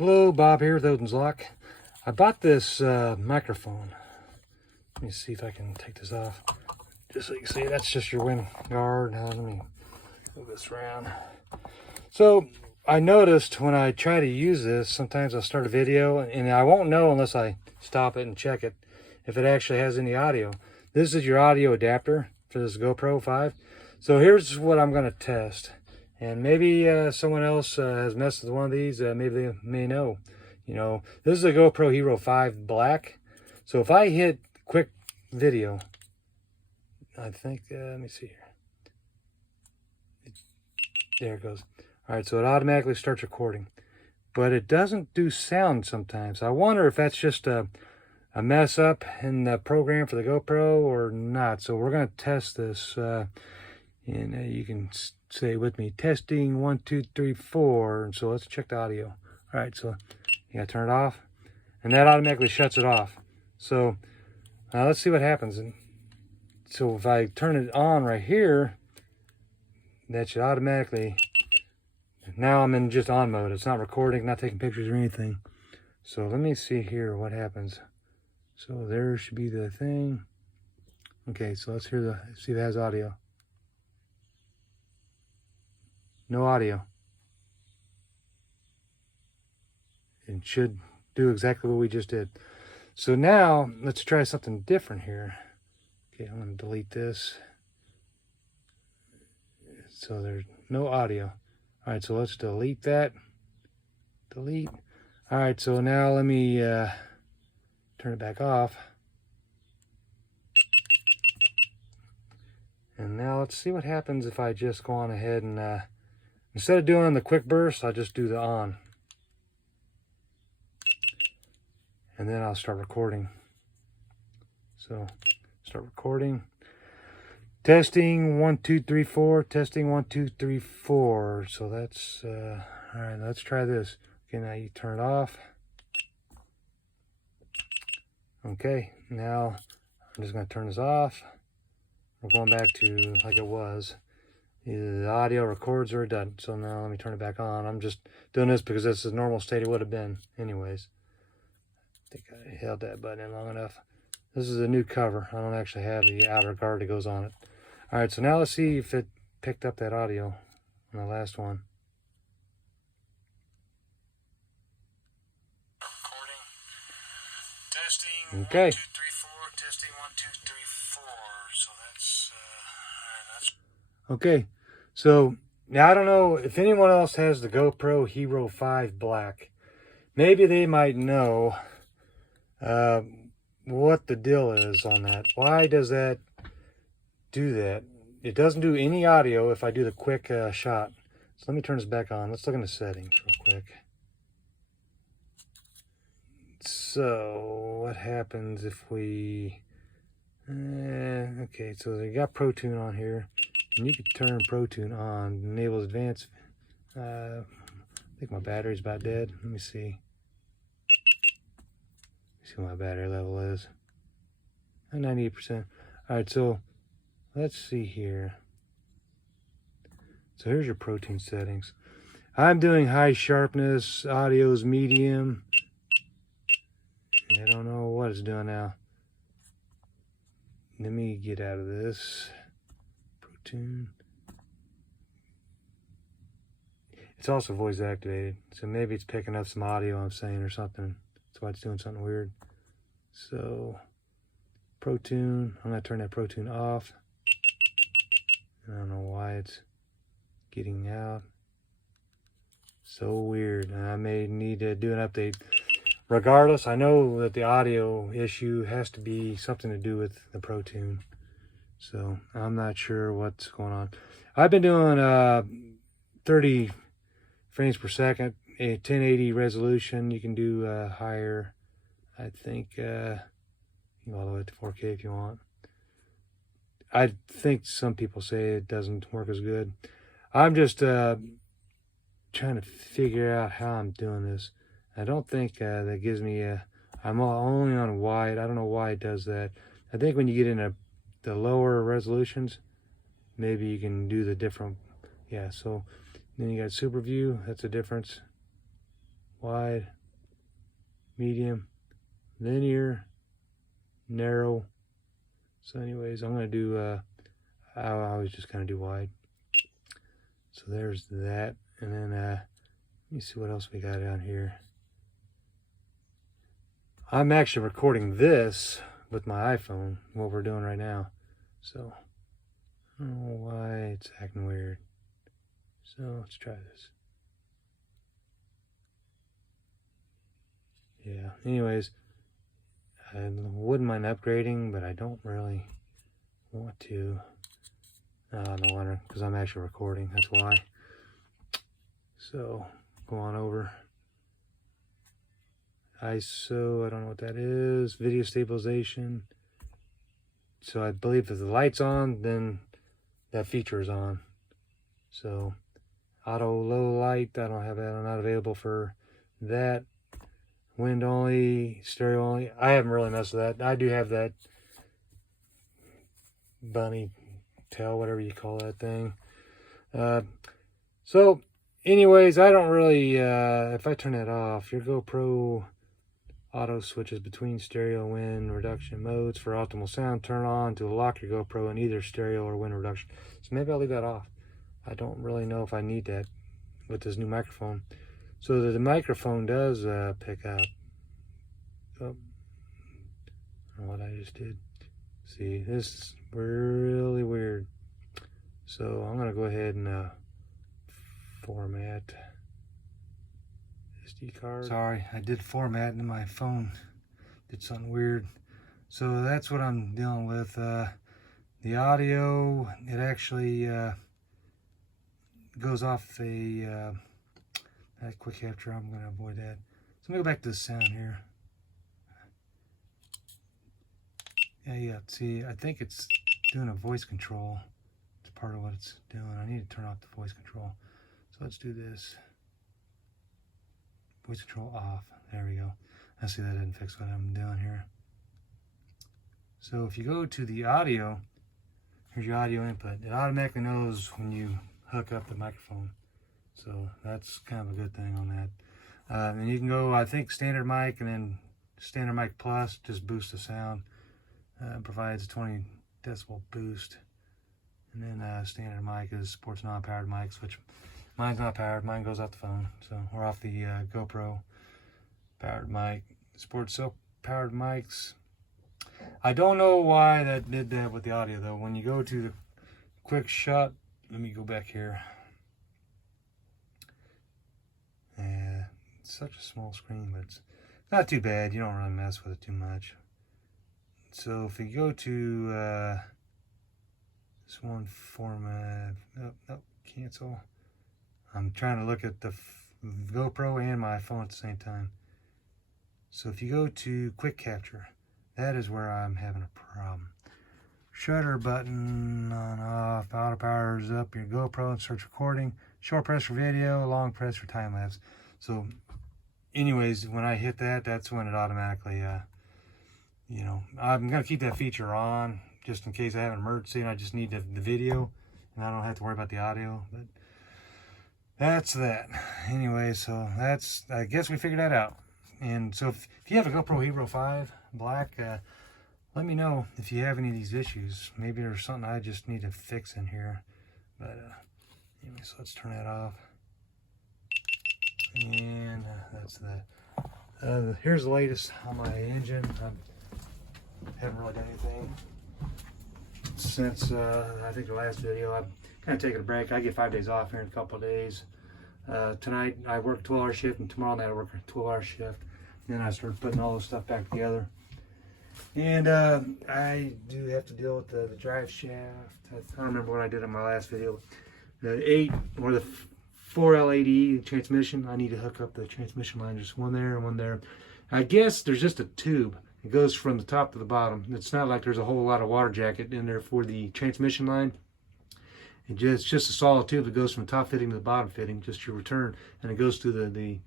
Hello, Bob here with Odin's Lock. I bought this microphone. Let me see if I can take this off. Just so you can see, that's just your wind guard. Now let me move this around. So I noticed when I try to use this, sometimes I'll start a video and I won't know unless I stop it and check it if it actually has any audio. This is your audio adapter for this GoPro 5. So here's what I'm going to test. And maybe someone else has messed with one of these. Maybe they may know. You know, this is a GoPro Hero 5 Black. So if I hit quick video, I think, let me see here. There it goes. All right, so it automatically starts recording. But it doesn't do sound sometimes. I wonder if that's just a mess up in the program for the GoPro or not. So we're going to test this. And you can say with me, testing 1, 2, 3, 4. And so let's check the audio. All right, so you gotta turn it off, and that automatically shuts it off. So let's see what happens. And so if I turn it on right here, that should automatically. Now I'm in just on mode. It's not recording, not taking pictures or anything. So let me see here what happens. So there should be the thing. Okay, so let's hear see if it has audio. No audio. It should do exactly what we just did. So now let's try something different here. Okay, I'm going to delete this. So there's no audio. All right, so let's delete that. Delete. All right, so now let me turn it back off. And now let's see what happens if I just go on ahead and instead of doing the quick burst, I'll just do the on. And then I'll start recording. So, start recording. Testing 1, 2, 3, 4. Testing 1, 2, 3, 4. So that's, all right, let's try this. Okay, now you turn it off. Okay, now I'm just going to turn this off. We're going back to like it was. Either the audio records or it doesn't. So now let me turn it back on. I'm just doing this because this is the normal state it would have been anyways. I think I held that button in long enough. This is a new cover. I don't actually have the outer guard that goes on it. All right, so now let's see if it picked up that audio on the last one. Recording. Testing. Okay. 1, 2, 3, 4. Testing 1, 2, 3, 4. So that's Okay, so now I don't know if anyone else has the GoPro Hero 5 Black. Maybe they might know what the deal is on that. Why does that do that? It doesn't do any audio if I do the quick shot. So let me turn this back on. Let's look in the settings real quick. So what happens if we okay, so they got Pro Tune on here, and you can turn Pro Tune on. Enables advanced. I think my battery's about dead. Let me see. See what my battery level is. 98%. All right, so let's see here. So here's your Pro Tune settings. I'm doing high sharpness. Audio's medium. I don't know what it's doing now. Let me get out of this. Pro Tune. It's also voice activated, so maybe it's picking up some audio I'm saying or something. That's why it's doing something weird. So, Pro Tune. I'm going to turn that Pro Tune off. I don't know why it's getting out. So weird. I may need to do an update. Regardless, I know that the audio issue has to be something to do with the Pro Tune. So I'm not sure what's going on. I've been doing 30 frames per second, a 1080 resolution. You can do higher. I think you can go all the way to 4K if you want. I think some people say it doesn't work as good. I'm just trying to figure out how I'm doing this. I don't think that gives me I'm only on wide. I don't know why it does that. I think when you get into the lower resolutions, maybe you can do the different. Yeah, so then you got super view. That's a difference. wide, medium, linear, narrow. So anyways, I'm going to do, I always just kind of do wide. So there's that. And then let me see what else we got down here. I'm actually recording this with my iPhone, what we're doing right now. So I don't know why it's acting weird. So let's try this. Yeah, anyways, I wouldn't mind upgrading, but I don't really want to. No wonder, because I'm actually recording, that's why. So go on over. ISO, I don't know what that is. Video stabilization. So I believe if the light's on, then that feature is on. So auto low light, I don't have that. I'm not available for that. Wind only, stereo only. I haven't really messed with that. I do have that bunny tail, whatever you call that thing. So anyways, I don't really, if I turn that off, your GoPro auto switches between stereo and wind reduction modes for optimal sound. Turn on to lock your GoPro in either stereo or wind reduction. So maybe I'll leave that off. I don't really know if I need that with this new microphone. So the microphone does pick up. Oh, I don't know what I just did. See, this is really weird. So I'm gonna go ahead and format SD card. Sorry, I did format and my phone did something weird. So that's what I'm dealing with. The audio, it actually goes off that quick capture. I'm going to avoid that. So let me go back to the sound here. Yeah, see, I think it's doing a voice control. It's part of what it's doing. I need to turn off the voice control. So let's do this. Voice control off. There we go. I see that didn't fix what I'm doing here. So if you go to the audio, here's your audio input. It automatically knows when you hook up the microphone. So that's kind of a good thing on that. And you can go, I think, standard mic and then standard mic plus, just boost the sound. Provides a 20 decibel boost. And then standard mic supports non-powered mics, which mine's not powered. Mine goes off the phone. So we're off the GoPro powered mic. Supports self-powered mics. I don't know why that did that with the audio though. When you go to the quick shot, let me go back here. Yeah, it's such a small screen, but it's not too bad. You don't really mess with it too much. So if you go to this one format, nope, cancel. I'm trying to look at the GoPro and my phone at the same time. So if you go to quick capture, that is where I'm having a problem. Shutter button on off, auto powers up your GoPro and starts recording. Short press for video, long press for time lapse. So anyways, when I hit that, that's when it automatically, you know, I'm gonna keep that feature on just in case I have an emergency and I just need the video and I don't have to worry about the audio, but that's that. Anyway, so that's, I guess we figured that out. And so if you have a GoPro Hero 5 Black, let me know if you have any of these issues. Maybe there's something I just need to fix in here. But anyway, so let's turn that off. And that's that. Here's the latest on my engine. I haven't really done anything since I think the last video. I'm kind of taking a break. I get 5 days off here in a couple of days. Tonight I work a 12-hour shift, and tomorrow night I work a 12-hour shift. Then I start putting all this stuff back together. And I do have to deal with the drive shaft. I don't remember what I did on my last video. The 8 or the 4L80 transmission, I need to hook up the transmission line. Just one there and one there. I guess there's just a tube. It goes from the top to the bottom. It's not like there's a whole lot of water jacket in there for the transmission line. It's just a solid tube that goes from the top fitting to the bottom fitting, just your return, and it goes to the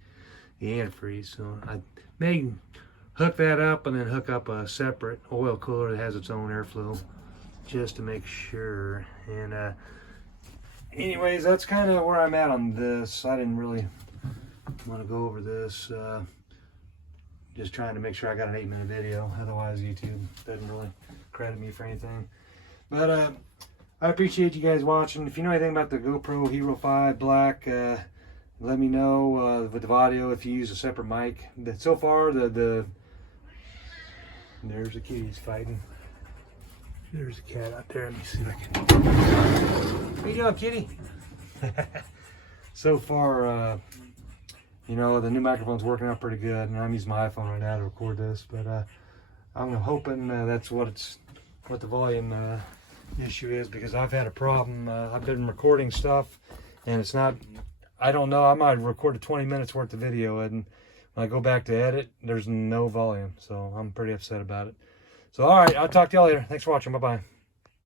antifreeze. So I may hook that up and then hook up a separate oil cooler that has its own airflow just to make sure. And anyways, that's kind of where I'm at on this. I didn't really I'm gonna go over this. Just trying to make sure I got an 8-minute video. Otherwise, YouTube doesn't really credit me for anything. But I appreciate you guys watching. If you know anything about the GoPro Hero 5 Black, let me know with the audio if you use a separate mic. So far, there's the kitties fighting. There's a cat out there. Let me see if I can. What you doing, kitty? So far, you know, the new microphone's working out pretty good, and I'm using my iPhone right now to record this. But I'm hoping that's what the volume issue is, because I've had a problem. I've been recording stuff, and it's not. I don't know. I might have recorded 20 minutes worth of video, and when I go back to edit, there's no volume. So I'm pretty upset about it. So, all right, I'll talk to y'all later. Thanks for watching. Bye-bye.